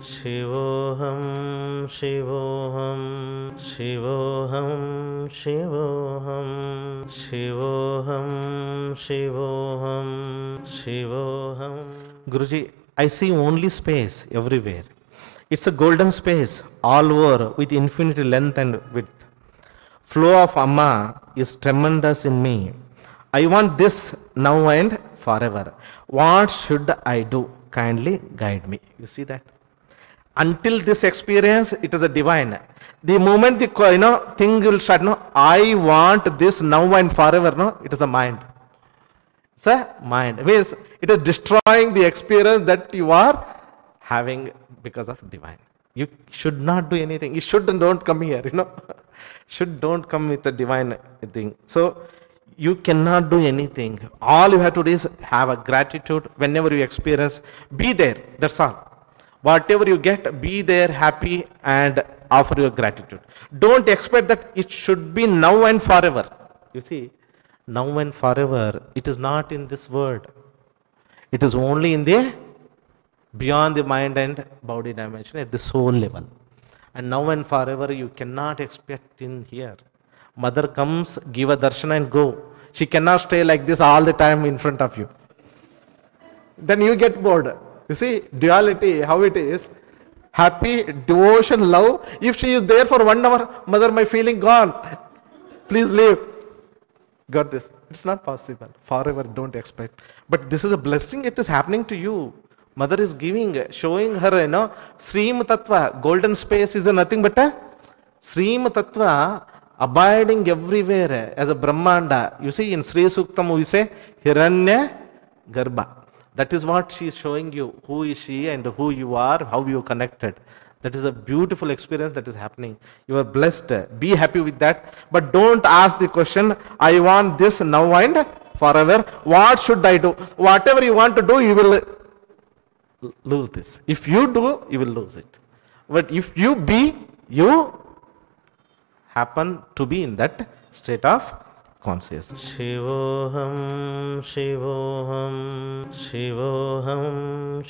Shivoham, Shivoham, Shivoham, Shivoham, Shivoham, Shivoham, Shivoham. Guruji, I see only space everywhere. It's a golden space all over with infinite length and width. Flow of Amma is tremendous in me. I want this now and forever. What should I do? Kindly guide me. You see that? Until this experience, it is a divine. The moment the thing will start, I want this now and forever, it is a mind. It's a mind. It means it is destroying the experience that you are having because of divine. You should not do anything. You should and don't come here, should don't come with a divine thing. So you cannot do anything. All you have to do is have a gratitude whenever you experience. Be there. That's all. Whatever you get, be there, happy, and offer your gratitude. Don't expect that it should be now and forever. You see, now and forever, it is not in this world. It is only in the beyond the mind and body dimension at the soul level. And now and forever, you cannot expect in here. Mother comes, give a darshan and go. She cannot stay like this all the time in front of you. Then you get bored. You see, duality, how it is. Happy, devotion, love. If she is there for 1 hour, mother, my feeling gone. Please leave. Got this? It's not possible. Forever, don't expect. But this is a blessing. It is happening to you. Mother is giving, showing her, Shreem Tattva. Golden space is nothing but a Shreem Tattva abiding everywhere as a Brahmanda. You see, in Sri Suktam we say, Hiranya Garbha. That is what she is showing you. Who is she and who you are, how you are connected. That is a beautiful experience that is happening. You are blessed. Be happy with that. But don't ask the question, I want this now and forever. What should I do? Whatever you want to do, you will lose this. If you do, you will lose it. But if you be, you happen to be in that state of consciousness. Shivoham, Shivoham, Shivoham,